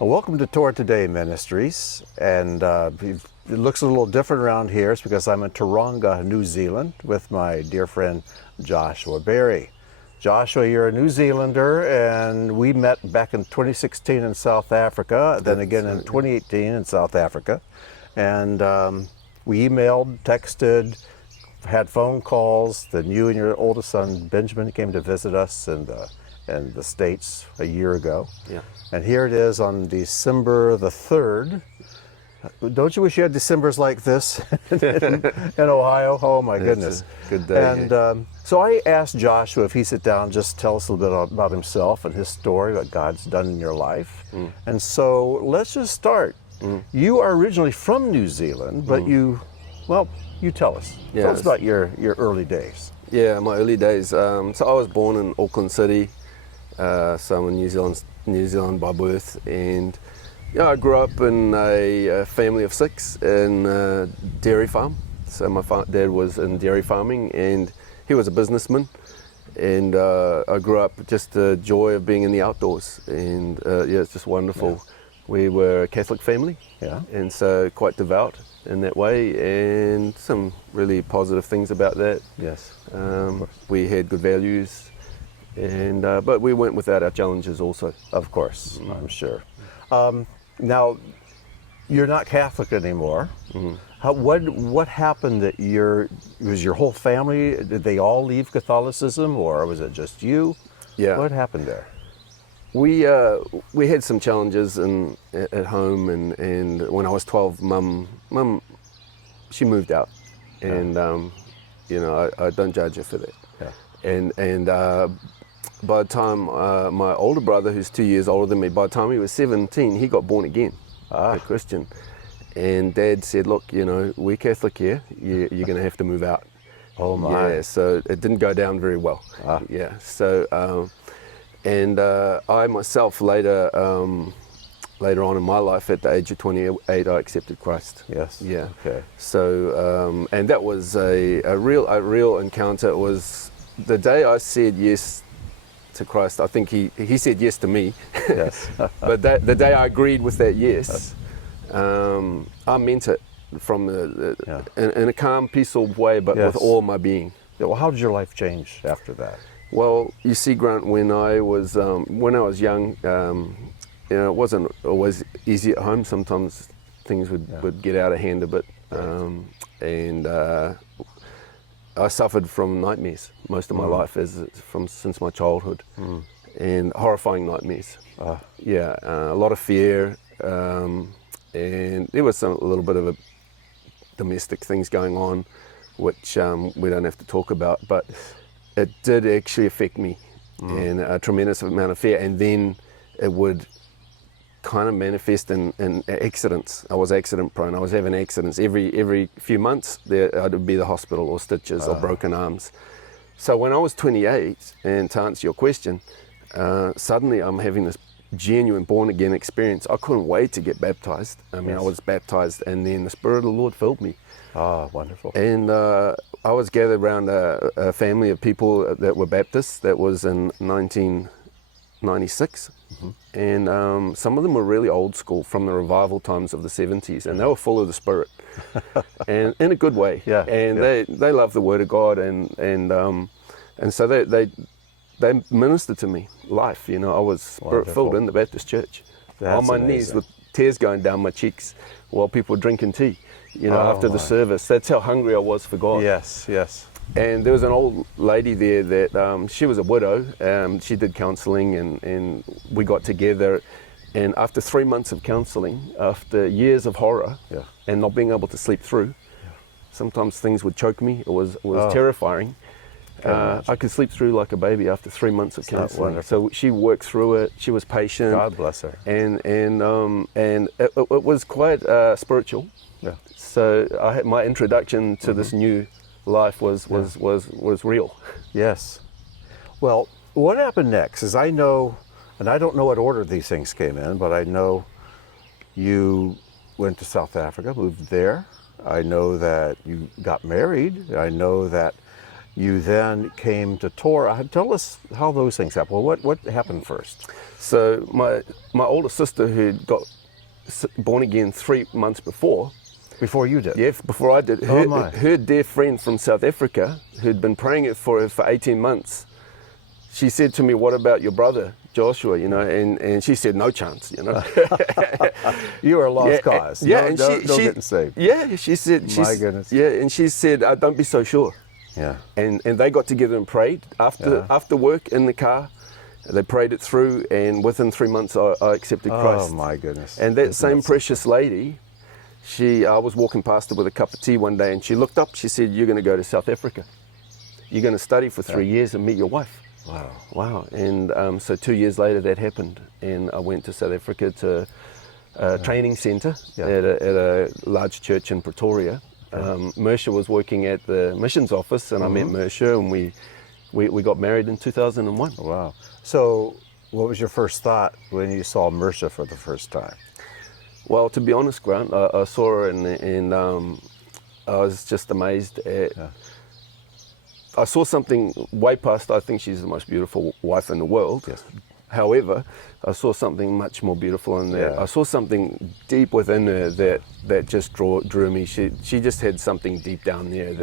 Well, welcome to Torah Today Ministries, and it looks a little different around here. It's because I'm in Taronga, New Zealand, with my dear friend Joshua Berry. Joshua, you're a New Zealander, and we met back in 2016 in South Africa, then again in 2018 in South Africa, and we emailed, texted, had phone calls. Then you and your oldest son Benjamin came to visit us in the States a year ago. Yeah. And here it is on December the 3rd. Don't you wish you had Decembers like this in Ohio? Oh my goodness. Good day. And so I asked Joshua if he sit down, just tell us a little bit about himself and his story, what God's done in your life. And so let's just start. You are originally from New Zealand, but you tell us. Yeah, Tell us about your early days. Yeah, my early days. So I was born in Auckland City, so I'm a New Zealand by birth, and I grew up in a family of 6 in a dairy farm. So my dad was in dairy farming, and he was a businessman. And I grew up just the joy of being in the outdoors, and it's just wonderful. Yeah. We were a Catholic family, and so quite devout in that way, and some really positive things about that. Yes, we had good values, and but we went without our challenges also. Of course, I'm sure. Now, you're not Catholic anymore. What happened that was your whole family? Did they all leave Catholicism, or was it just you? Yeah. What happened there? We had some challenges at home, and when I was 12, Mum, she moved out, and I don't judge her for that. Yeah. And by the time my older brother, who's 2 years older than me, by the time he was 17, he got born again, a Christian. And Dad said, "Look, we're Catholic here. You're going to have to move out." Oh my! Yeah. So it didn't go down very well. Yeah. So. And I myself later on in my life, at the age of 28, I accepted Christ. Yes. Yeah. Okay. So and that was a real encounter. It was the day I said yes to Christ. I think he said yes to me. Yes. But the day I agreed with that yes, I meant it from in a calm, peaceful way, but with all my being. Yeah, well, how did your life change after that? Well, you see, Grant, when I was young, it wasn't always easy at home. Sometimes things would get out of hand a bit, and I suffered from nightmares most of my life, since my childhood, and horrifying nightmares. A lot of fear, and there was a little bit of domestic things going on, which we don't have to talk about, but it did actually affect me in a tremendous amount of fear, and then it would kind of manifest in accidents. I was accident prone. I was having accidents every few months. I'd be the hospital or stitches or broken arms. So when I was 28, and to answer your question, suddenly I'm having this genuine born again experience. I couldn't wait to get baptized. I mean, I was baptized, and then the Spirit of the Lord filled me. Wonderful. And I was gathered around a family of people that were Baptists. That was in 1996. And some of them were really old school from the revival times of the 70s, and they were full of the Spirit, and in a good way. Yeah. And they love the Word of God, and so they ministered to me life. I was Spirit-filled in the Baptist church. That's on my amazing. knees with tears going down my cheeks while people were drinking tea. After the service. That's how hungry I was for God. Yes. And there was an old lady there that she was a widow. She did counselling, and we got together. And after 3 months of counselling, after years of horror and not being able to sleep through, sometimes things would choke me. It was terrifying. I could sleep through like a baby after 3 months of counselling. So she worked through it. She was patient. God bless her. And it was quite spiritual. Yeah. So my introduction to this new life was real. Yes. Well, what happened next is I know, and I don't know what order these things came in, but I know you went to South Africa, moved there. I know that you got married. I know that You then came to Torah. Tell us how those things happened. Well, what happened first? So my older sister, who got born again 3 months before. Before you did? Yeah, before I did. Oh my. Her dear friend from South Africa, who'd been praying it for her for 18 months, she said to me, "What about your brother, Joshua?" You know, and she said, "No chance," you know. You are a lost cause. Yeah, no, and don't she get saved. Yeah, she said, My goodness. Yeah, and she said, "Don't be so sure." Yeah. And they got together and prayed after work in the car. They prayed it through, and within 3 months, I accepted Christ. Oh my goodness. And that same precious lady, I was walking past her with a cup of tea one day, and she looked up. She said, "You're going to go to South Africa. You're going to study for 3 years and meet your wife." Wow. Wow. And so 2 years later, that happened, and I went to South Africa to a training centre at a large church in Pretoria. Mersha was working at the missions office, and I met Mersha, and we got married in 2001. Wow. So what was your first thought when you saw Mersha for the first time? Well, to be honest, Grant, I saw her and I was just amazed at... I saw something way past, I think she's the most beautiful wife in the world. Yes. However, I saw something much more beautiful in there. Yeah. I saw something deep within her that just drew me. She just had something deep down there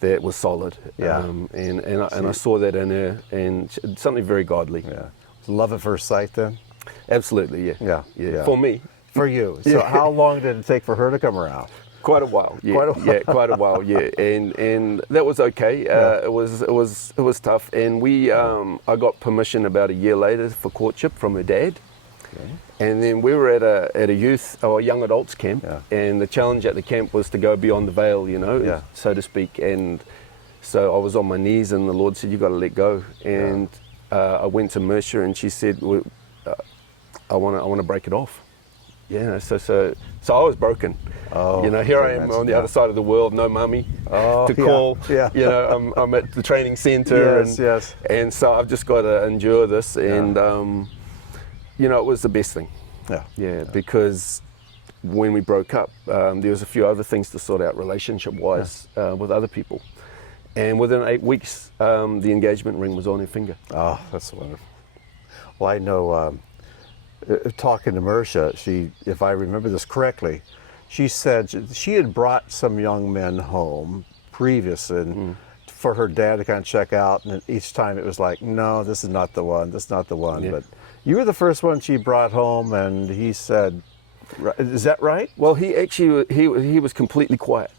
that was solid. Yeah. And I saw that in her, and something very godly. Yeah. Love at first sight then? Absolutely, yeah. Yeah. For me. For you. So how long did it take for her to come around? Quite a while, yeah. Quite a while. Yeah, quite a while, yeah. And that was okay. It was tough. And I got permission about a year later for courtship from her dad. Okay. And then we were at a youth or young adults camp, and the challenge at the camp was to go beyond the veil, you know, so to speak. And so I was on my knees, and the Lord said, "You got to let go." And I went to Mersha, and she said, "I want to break it off." Yeah, so I was broken. Oh, you know, here I am on the other side of the world, no mummy to call. Yeah. You know, I'm at the training centre, and so I've just got to endure this. And you know, it was the best thing. Yeah, because when we broke up, there was a few other things to sort out relationship-wise with other people, and within 8 weeks, the engagement ring was on her finger. Oh, that's wonderful. Well, I know. Talking to Mersha, if I remember this correctly, she said she had brought some young men home previous and for her dad to kind of check out, and each time it was like, "No, this is not the one, this is not the one." But you were the first one she brought home, and he said, "Is that right?" Well, he actually he was completely quiet.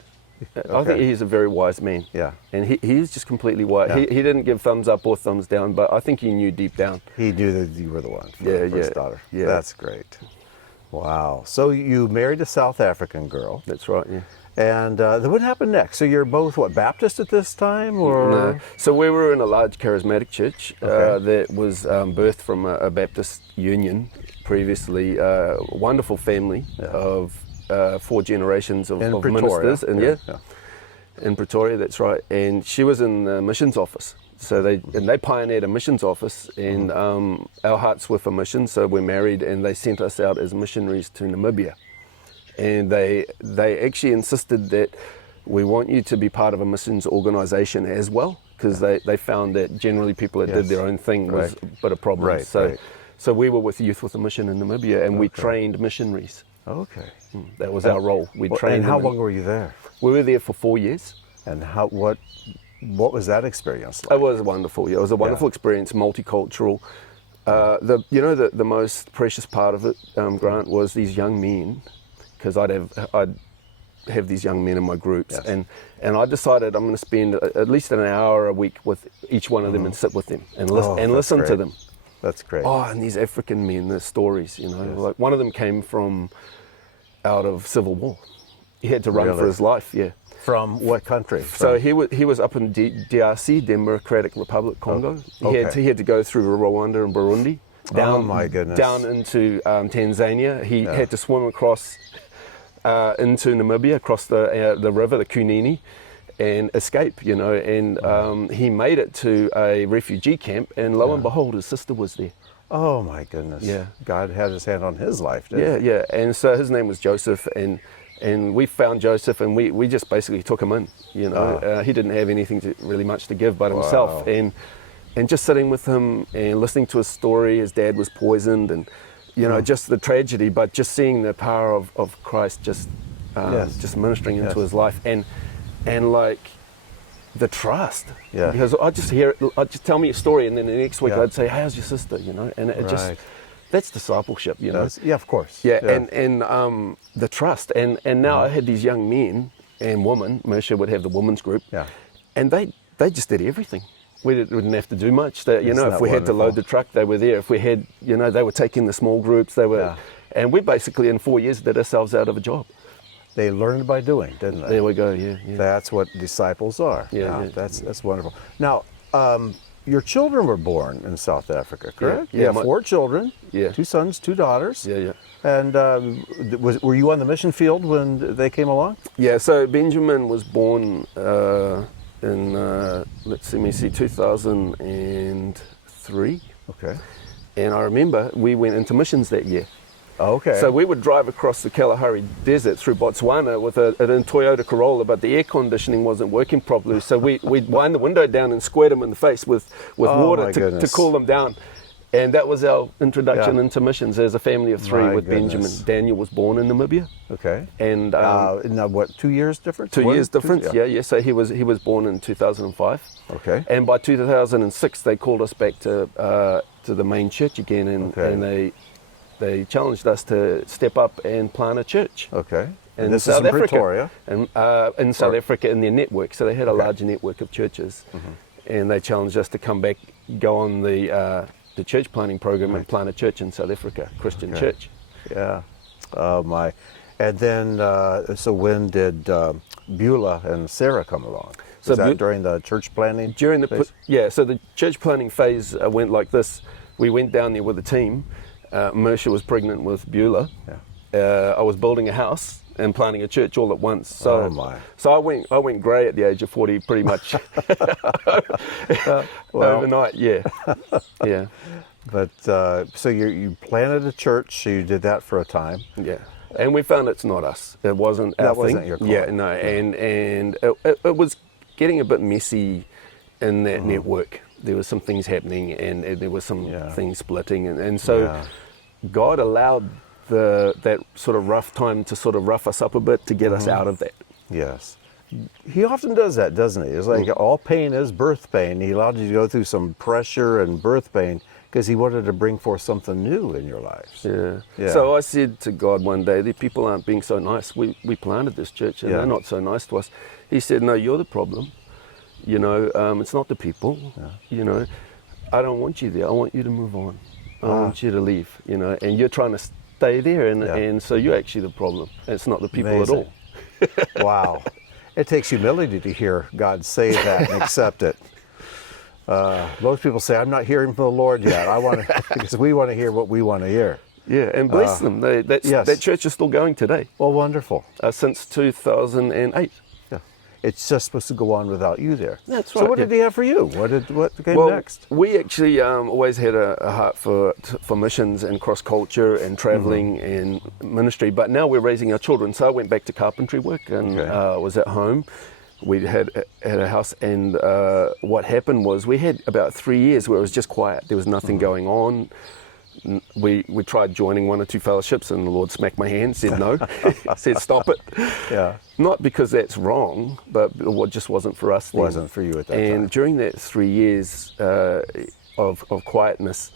I think he's a very wise man. Yeah. And he's just completely wise. Yeah. He didn't give thumbs up or thumbs down, but I think he knew deep down. He knew that you were the one for the first daughter. Yeah. That's great. Wow. So you married a South African girl. That's right, yeah. And then what happened next? So you're both, Baptist at this time? Or? No. So we were in a large charismatic church that was birthed from a Baptist union previously. Wonderful family of 4 generations of ministers. And in Pretoria, that's right. And she was in the missions office. So they pioneered a missions office, and our hearts were for missions. So we're married, and they sent us out as missionaries to Namibia. And they actually insisted that we want you to be part of a missions organization as well, because they found that generally people that did their own thing was a bit of problem. So we were with Youth with a Mission in Namibia, and we trained missionaries. Okay. That was our role. We trained. And how long were you there? We were there for 4 years. And what was that experience like? It was wonderful. Yeah, it was a wonderful experience, multicultural. The most precious part of it, Grant, was these young men, because I'd have these young men in my groups, and I decided I'm going to spend at least an hour a week with each one of them and sit with them and listen to them. That's great. Oh, and these African men, their stories, you know, like one of them came from out of civil war. He had to run for his life. Yeah. From what country? So he was up in DRC, Democratic Republic, Congo. He had to go through Rwanda and Burundi. Down, my goodness. Down into Tanzania. He had to swim across into Namibia, across the river, the Kunini, and escape, you know. And he made it to a refugee camp, and lo and behold, his sister was there. Oh my goodness. Yeah. God had his hand on his life, didn't he? Yeah. And so his name was Joseph, and And we found Joseph, and we just basically took him in. You know, he didn't have anything really much to give but himself, and just sitting with him and listening to his story. His dad was poisoned, and you know, just the tragedy, but just seeing the power of Christ just ministering into his life, and like the trust. Yeah. Because I'd just tell me a story, and then the next week I'd say, "How's your sister?" You know, and it just. That's discipleship, you know. Yeah, of course. Yeah. And the trust, and now I had these young men and women. Mersha would have the women's group, and they just did everything. We didn't have to do much. You know, if we had to load the truck, they were there. If we had, you know, they were taking the small groups. They were, and we basically in 4 years did ourselves out of a job. They learned by doing, didn't they? There we go. Yeah. That's what disciples are. Yeah. That's wonderful. Now. Your children were born in South Africa, correct? Yeah. 4 children. Yeah. 2 sons, 2 daughters. Yeah. And were you on the mission field when they came along? Yeah. So Benjamin was born in let me see, 2003. Okay. And I remember we went into missions that year. Okay. So we would drive across the Kalahari Desert through Botswana with a Toyota Corolla, but the air conditioning wasn't working properly. So we'd wind the window down and squirt them in the face with water to cool them down. And that was our introduction into missions as a family of 3 with Benjamin. Daniel was born in Namibia. Okay. And now what, 2 years difference? 2 years difference, yeah. So he was born in 2005. Okay. And by 2006, they called us back to the main church again, and they challenged us to step up and plant a church. Okay. In this South is in Africa. Pretoria. And in South Africa, in their network. So they had a large network of churches, and they challenged us to come back, go on the church planting program and plant a church in South Africa, Christian church. Yeah. Oh my. And then, so when did Beulah and Sarah come along? Was that during the church planting? During the phase? So the church planting phase went like this. We went down there with a team. Mersha was pregnant with Beulah. I was building a house and planting a church all at once. So, so I went grey at the age of 40, pretty much overnight. Yeah. But so you planted a church. So you did that for a time. Yeah. And we found it's not us. It wasn't our thing. That wasn't your call. Yeah. No. And it was getting a bit messy in that network. There was some things happening, and there was some things splitting, and so God allowed that sort of rough time to sort of rough us up a bit to get us out of that. Yes. He often does that, doesn't he? It's like all pain is birth pain. He allowed you to go through some pressure and birth pain because he wanted to bring forth something new in your lives. Yeah. So I said to God one day, the people aren't being so nice. We planted this church and they're not so nice to us. He said, no, you're the problem. You know, it's not the people. You know, I don't want you there. I want you to move on. I want you to leave, you know, and you're trying to stay there, and so you're actually the problem. It's not the people at all. Wow. It takes humility to hear God say that and accept it. Most people say, I'm not hearing from the Lord yet. Because we want to hear what we want to hear. Yeah, and bless them. That church is still going today. Well, wonderful. Since 2008. It's just supposed to go on without you there. That's right. So what did he have for you? What came next? We actually always had a heart for missions and cross-culture and traveling and ministry, but now we're raising our children. So I went back to carpentry work and was at home. We had a house, and what happened was we had about 3 years where it was just quiet. There was nothing going on. We tried joining 1 or 2 fellowships, and the Lord smacked my hand, said no, said stop it. Yeah. Not because that's wrong, but it just wasn't for us then. Wasn't for you at that time. And during that 3 years of quietness,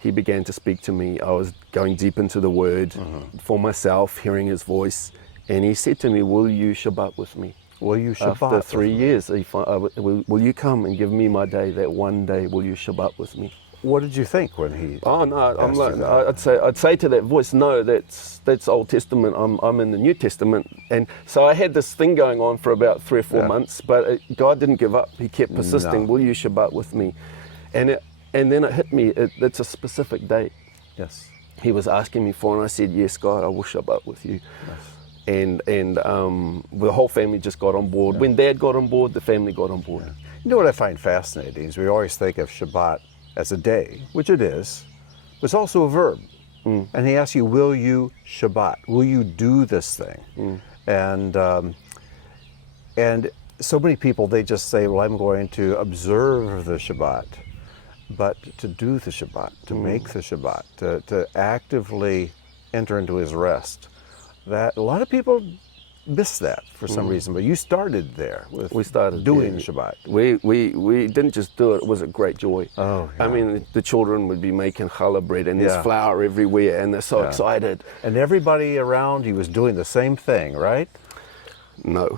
he began to speak to me. I was going deep into the Word for myself, hearing his voice, and he said to me, will you Shabbat with me? Will you Shabbat After 3 years, will you come and give me my day, that one day, will you Shabbat with me? What did you think when he? Oh no, I'd say to that voice, no, that's Old Testament. I'm in the New Testament, and so I had this thing going on for about 3 or 4 months. But God didn't give up. He kept persisting. Will you Shabbat with me? And then it hit me. It's a specific date. Yes. He was asking me for, and I said, yes, God, I will Shabbat with you. Yes. And the whole family just got on board. Yeah. When Dad got on board, the family got on board. Yeah. You know what I find fascinating is we always think of Shabbat as a day, which it is, but it's also a verb. And he asks you, will you Shabbat? Will you do this thing? And so many people, they just say, well, I'm going to observe the Shabbat. But to do the Shabbat, to make the Shabbat, to actively enter into his rest, that a lot of people miss that for some reason. But you started there with doing Shabbat. We didn't just do it, it was a great joy. Oh, yeah. I mean, the children would be making challah bread and there's flour everywhere and they're so excited. And everybody around you was doing the same thing, right? No.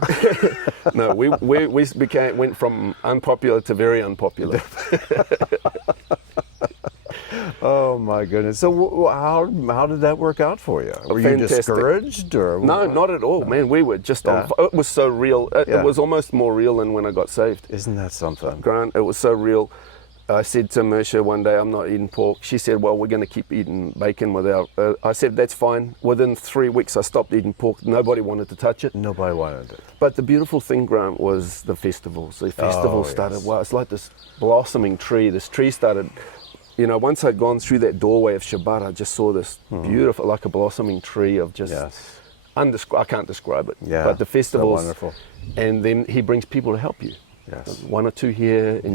No, we went from unpopular to very unpopular. Oh my goodness! So how did that work out for you? Were you discouraged or? No, not at all, man. We were just on. It was so real. It was almost more real than when I got saved. Isn't that something? Grant, it was so real. I said to Mersha one day, I'm not eating pork. She said, well, we're going to keep eating bacon without... I said, that's fine. Within 3 weeks, I stopped eating pork. Nobody wanted to touch it. Nobody wanted it. But the beautiful thing, Grant, was the festivals. The festivals started, wow, it's like this blossoming tree. This tree started, you know, once I'd gone through that doorway of Shabbat, I just saw this beautiful, like a blossoming tree of just... I can't describe it. Yeah, but the festivals... so wonderful. And then he brings people to help you. Yes. One or two here, and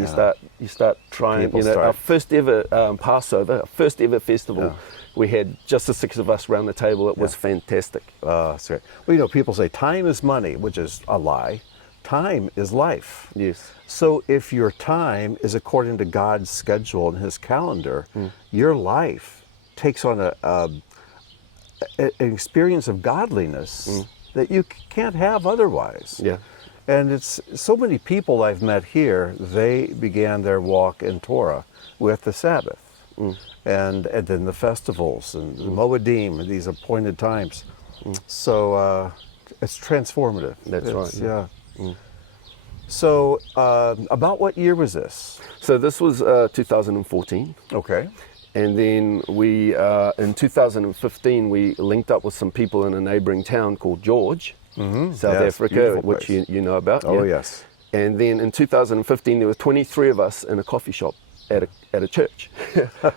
you start trying. People you know, start. Our first ever Passover, our first ever festival, we had just the 6 of us around the table. It was fantastic. That's great. Well, you know, people say time is money, which is a lie. Time is life. Yes. So if your time is according to God's schedule and His calendar, your life takes on an experience of godliness that you can't have otherwise. Yeah. And it's so many people I've met here, they began their walk in Torah with the Sabbath and then the festivals and the Moedim and these appointed times. So it's transformative. That's right. Yeah. So about what year was this? So this was 2014. Okay. And then we, in 2015, we linked up with some people in a neighboring town called George, South Africa, which you know about. Oh, yes. And then in 2015, there were 23 of us in a coffee shop at a church.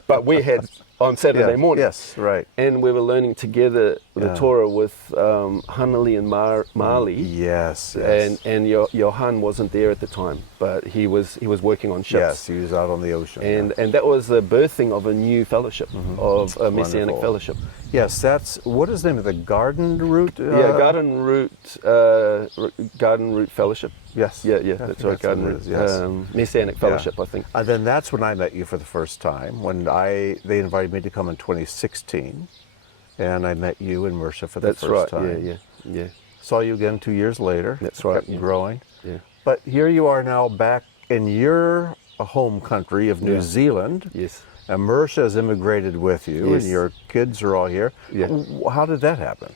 But we had on Saturday morning. Yes, right. And we were learning together the Torah with Hanali and Marley. Yes. And Johan wasn't there at the time, but he was working on ships. Yes, he was out on the ocean. And that was the birthing of a new fellowship, of a Messianic Fellowship. Yes, that's, what is the name of the Garden Route? Garden Route Fellowship. Yes. Yeah, that's right, Garden Route. Yes. Messianic Fellowship, I think. And then that's when I met you for the first time, when they invited me to come in 2016, and I met you and Mersha for the first time. That's right, yeah. Saw you again 2 years later. That's right. Kept growing. Yeah. But here you are now back in your home country of New Zealand. Yes. And Mersha has immigrated with you, and your kids are all here. Yeah. How did that happen?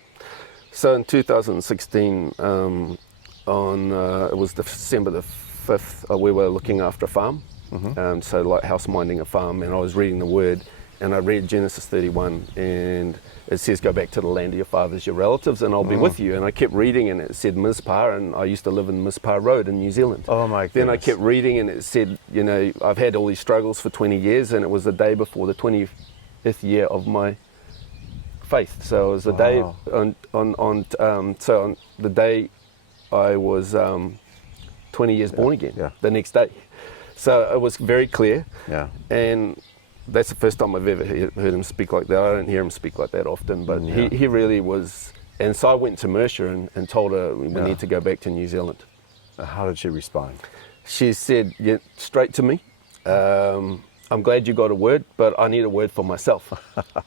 So in 2016, it was December the 5th, we were looking after a farm, so like house minding a farm, and I was reading the Word, and I read Genesis 31, and it says, go back to the land of your fathers, your relatives, and I'll be with you. And I kept reading, and it said Mizpah, and I used to live in Mizpah Road in New Zealand. Oh my goodness. Then I kept reading, and it said, you know, I've had all these struggles for 20 years, and it was the day before the 20th year of my faith. So it was the day on the day I was 20 years born again. The next day. So it was very clear. Yeah. And that's the first time I've ever heard him speak like that. I don't hear him speak like that often, but he really was. And so I went to Mersha and told her we need to go back to New Zealand. How did she respond? She said, straight to me, I'm glad you got a word, but I need a word for myself,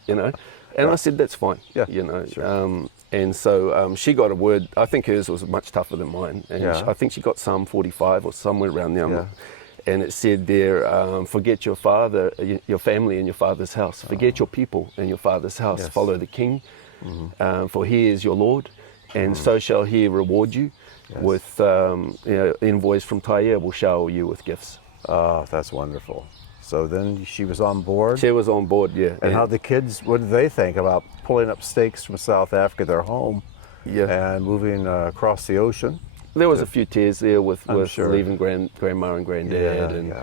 you know. And I said, that's fine, you know. Sure. And so she got a word. I think hers was much tougher than mine. And I think she got Psalm 45 or somewhere around there. Yeah. And it said there, forget your father, your family and your father's house. Forget your people and your father's house. Yes. Follow the King, for he is your Lord. And so shall he reward you with envoys from Tyre will shower you with gifts. Oh, that's wonderful. So then she was on board? She was on board, yeah. And how the kids, what did they think about pulling up stakes from South Africa, their home, and moving across the ocean? There was a few tears there with sure. leaving grandma and granddad,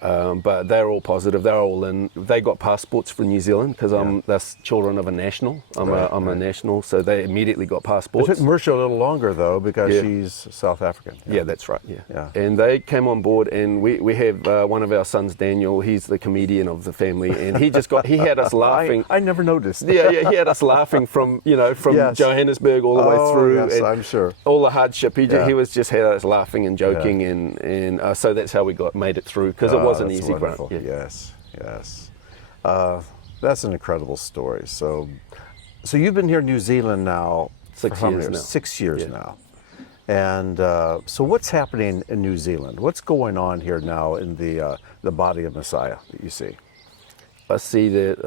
But they're all positive. They're all in. They got passports for New Zealand because they're children of a national. I'm a national, so they immediately got It passports. took Marsha a little longer though because Yeah. she's South African. Yeah, that's right. Yeah. Yeah. And they came on board, and we have one of our sons, Daniel. He's the comedian of the family, and he had us laughing. I never noticed. Yeah, he had us laughing from Yes. Johannesburg all the way through. Yes, and I'm sure. all the hardship. He Yeah. was just had us laughing and joking, and so that's how we made it through because it wasn't That's easy, Grant. wonderful. Yeah. Yes. That's an incredible story. So you've been here in New Zealand now 6 for how many years now. 6 years Yeah. now. And so what's happening in New Zealand? What's going on here now in the body of Messiah that you see? I see that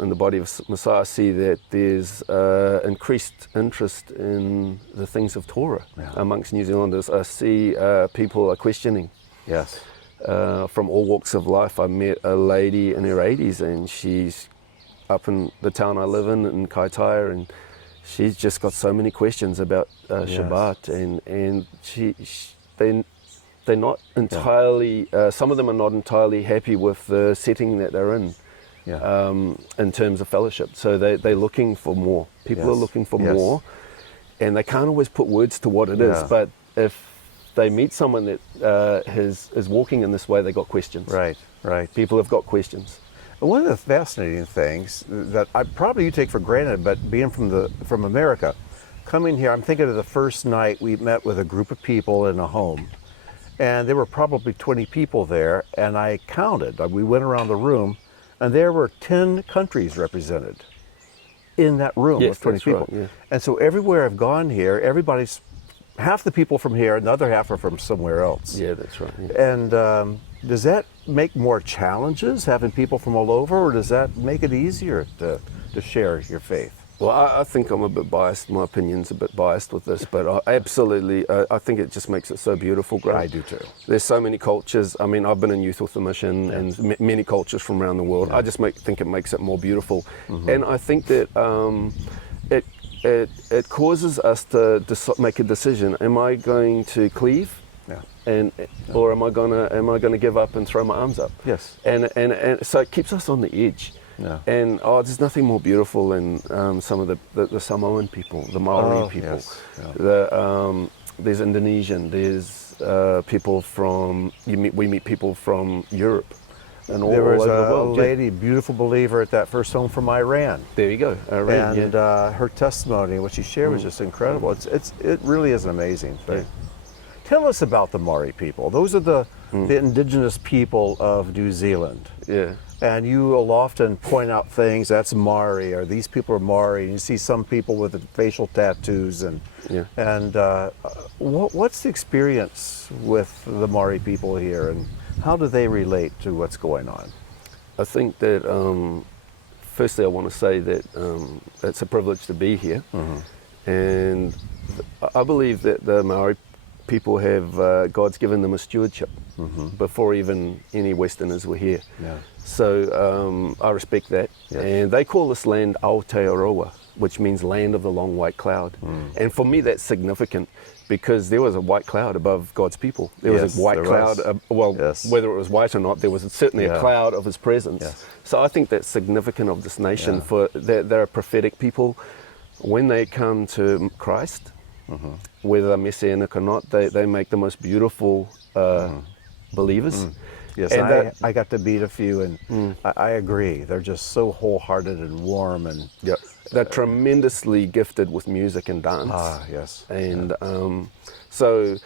in the body of Messiah, I see that there's increased interest in the things of Torah amongst New Zealanders. I see people are questioning Yes. from all walks of life. I met a lady in her 80s, and she's up in the town I live in Kaitaia, and she's just got so many questions about Shabbat, and they're not entirely. Some of them are not entirely happy with the setting that they're in. Yeah. In terms of fellowship, so they're looking for more. People are looking for more, and they can't always put words to what it is. But if they meet someone that is walking in this way, they got questions. Right. People have got questions. One of the fascinating things that you take for granted, but being from America, coming here, I'm thinking of the first night we met with a group of people in a home, and there were probably 20 people there, and I counted. We went around the room, and there were 10 countries represented in that room with 20 people. Right, yeah. And so everywhere I've gone here, half the people from here, and the other half are from somewhere else. Yeah, that's right. Yeah. And does that make more challenges, having people from all over, or does that make it easier to share your faith? Well, I think I'm a bit biased. My opinion's a bit biased with this, but I think it just makes it so beautiful, Grant. I do too. There's so many cultures. I mean, I've been in youth with the mission, and many cultures from around the world. I just think it makes it more beautiful, and I think that it causes us to make a decision. Am I going to cleave? Or am I gonna give up and throw my arms up? Yes. And so it keeps us on the edge. Yeah. And there's nothing more beautiful than some of the Samoan people, the Maori people. Yes. Yeah. There's Indonesian. There's people from we meet people from Europe, and all There was over the a world. lady, beautiful believer at that first home from Iran. There you go. Iran, And her testimony, what she shared, was just incredible. It really is an amazing thing. Tell us about the Maori people. Those are the indigenous people of New Zealand. Yeah. And you will often point out things, that's Maori, or these people are Maori, and you see some people with facial tattoos. And what's the experience with the Maori people here, and how do they relate to what's going on? I think that, firstly, I want to say that it's a privilege to be here. And I believe that the Maori people have, God's given them a stewardship before even any Westerners were here. Yeah. So I respect that. Yes. And they call this land Aotearoa, which means land of the long white cloud. And for me, that's significant because there was a white cloud above God's people. There was a white cloud, whether it was white or not, there was certainly a cloud of his presence. Yes. So I think that's significant of this nation for they're a prophetic people. When they come to Christ, whether they're Messianic or not, they make the most beautiful believers. Yes, and I got to meet a few, and I agree. They're just so wholehearted and warm, and they're tremendously gifted with music and dance. Yes. And so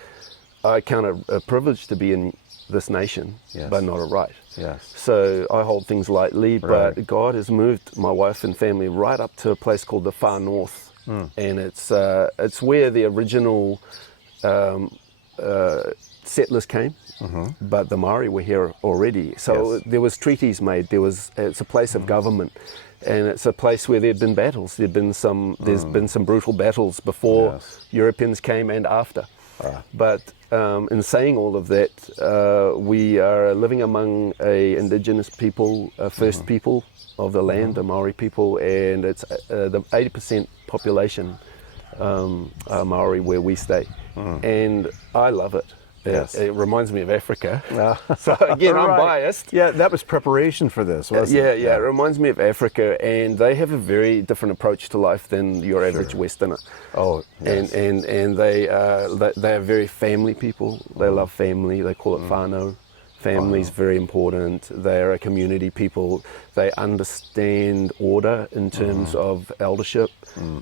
I count it a privilege to be in this nation, but not a right. Yes. So I hold things lightly, but God has moved my wife and family right up to a place called the Far North, and it's where the original settlers came. But the Maori were here already, so there was treaties made. It's a place of government, and it's a place where there'd been battles. There's been some brutal battles before Europeans came and after. But in saying all of that, we are living among a indigenous people, first people of the land, the Maori people, and it's the 80% population are Maori where we stay, and I love it. Yes. It reminds me of Africa. Uh, So again, I'm right. biased. Yeah, that was preparation for this, wasn't Yeah, it? yeah, it reminds me of Africa, and they have a very different approach to life than your average Westerner. Oh, yes. And they are very family people. They love family. They call it whānau. Family is very important. They are a community people. They understand order in terms of eldership,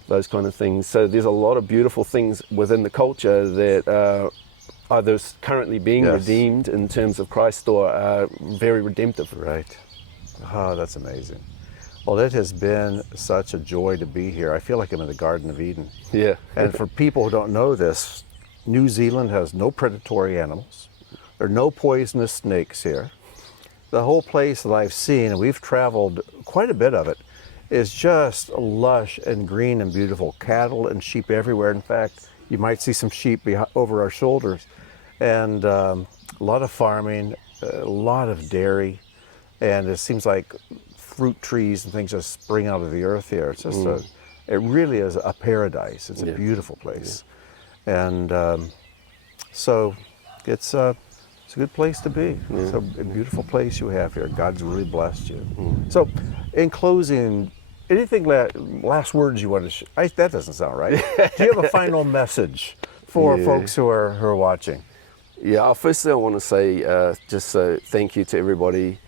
those kind of things. So there's a lot of beautiful things within the culture that are either currently being redeemed in terms of Christ or are very redemptive. Right. Oh, that's amazing. Well, it has been such a joy to be here. I feel like I'm in the Garden of Eden. Yeah. And for people who don't know this, New Zealand has no predatory animals. There are no poisonous snakes here. The whole place that I've seen, and we've traveled quite a bit of it, is just lush and green and beautiful. Cattle and sheep everywhere. In fact, you might see some sheep over our shoulders. And a lot of farming, a lot of dairy, and it seems like fruit trees and things just spring out of the earth here. It's just it really is a paradise. It's a beautiful place. And so it's a good place to be. It's a beautiful place you have here. God's really blessed you. So in closing, anything, last words you want to that doesn't sound right. Do you have a final message for folks who are watching? Yeah, firstly I want to say thank you to everybody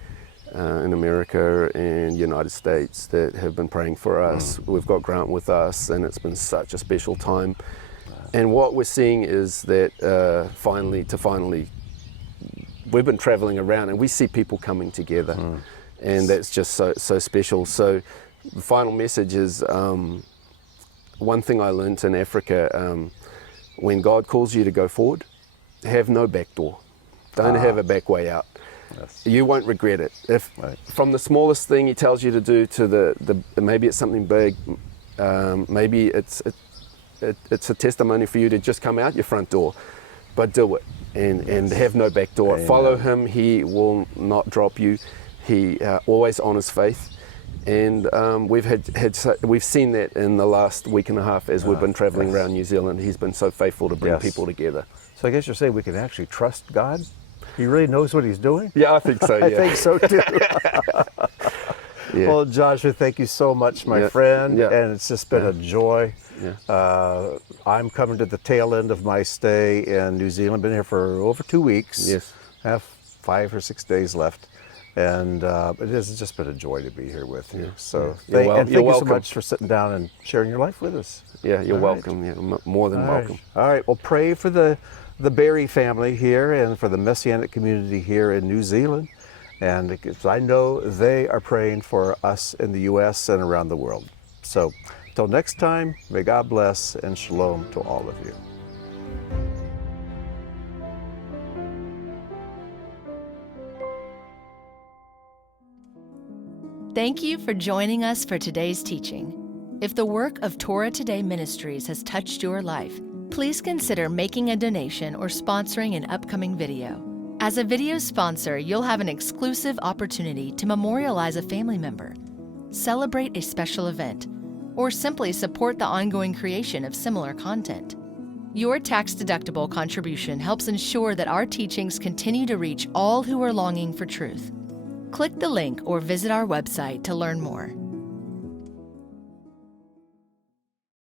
in America and United States that have been praying for us. We've got Grant with us, and it's been such a special time. And what we're seeing is that finally, we've been traveling around and we see people coming together, and that's just so special. So the final message is one thing I learned in Africa, when God calls you to go forward, have no back door. Don't have a back way out. Yes. You won't regret it. If from the smallest thing He tells you to do to the maybe it's something big, maybe it's a testimony for you to just come out your front door, but do it and have no back door. Amen. Follow Him. He will not drop you. He always honors faith. And we've seen that in the last week and a half as we've been traveling around New Zealand. He's been so faithful to bring people together. So I guess you're saying we can actually trust God? He really knows what He's doing? Yeah, I think so. Yeah. I think so too. Well, Joshua, thank you so much, my friend. And it's just been a joy. I'm coming to the tail end of my stay in New Zealand. Been here for over 2 weeks. Yes. Have 5 or 6 days left. And it has just been a joy to be here with you. So thank you so much for sitting down and sharing your life with us. Yeah, you're welcome. Yeah, more than welcome. All right. Well, pray for the Berry family here and for the Messianic community here in New Zealand. And because I know they are praying for us in the U.S. and around the world. So until next time, may God bless and shalom to all of you. Thank you for joining us for today's teaching. If the work of Torah Today Ministries has touched your life, please consider making a donation or sponsoring an upcoming video. As a video sponsor, you'll have an exclusive opportunity to memorialize a family member, celebrate a special event, or simply support the ongoing creation of similar content. Your tax-deductible contribution helps ensure that our teachings continue to reach all who are longing for truth. Click the link or visit our website to learn more.